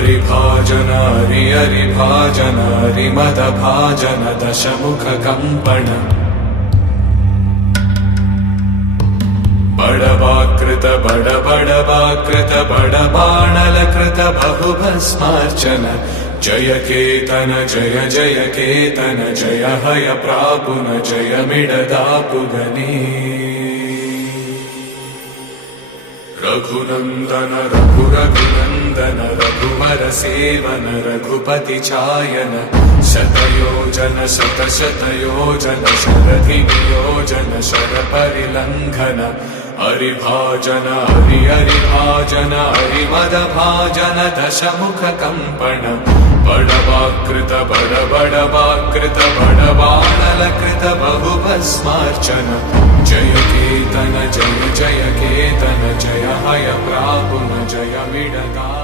हरिभाजन हरि हरिभाजन हरिमदभाजन दशमुख कंपन बड़वाकृत बड़वाकृत बड़बाणलकृत बहुभस्मार्चन जय केतन जय जय केतन जय हय प्रापुन जय मिडदापुगनी रघुनंदन रघुनंदन रघुवर सेवन रघुपति चायन शतयोजन शतशतयोजन शरधि नियोजन शर परिलंघन हरिभाजन हरि हरिभाजन हरिमदभाजन दशमुख कंपन बड़वाकृत बड़वाकृत बड़बाणलकृत बहुभस्मार्चन जय केतन जय जय केतन जय हय प्रापुन जय मिडदा।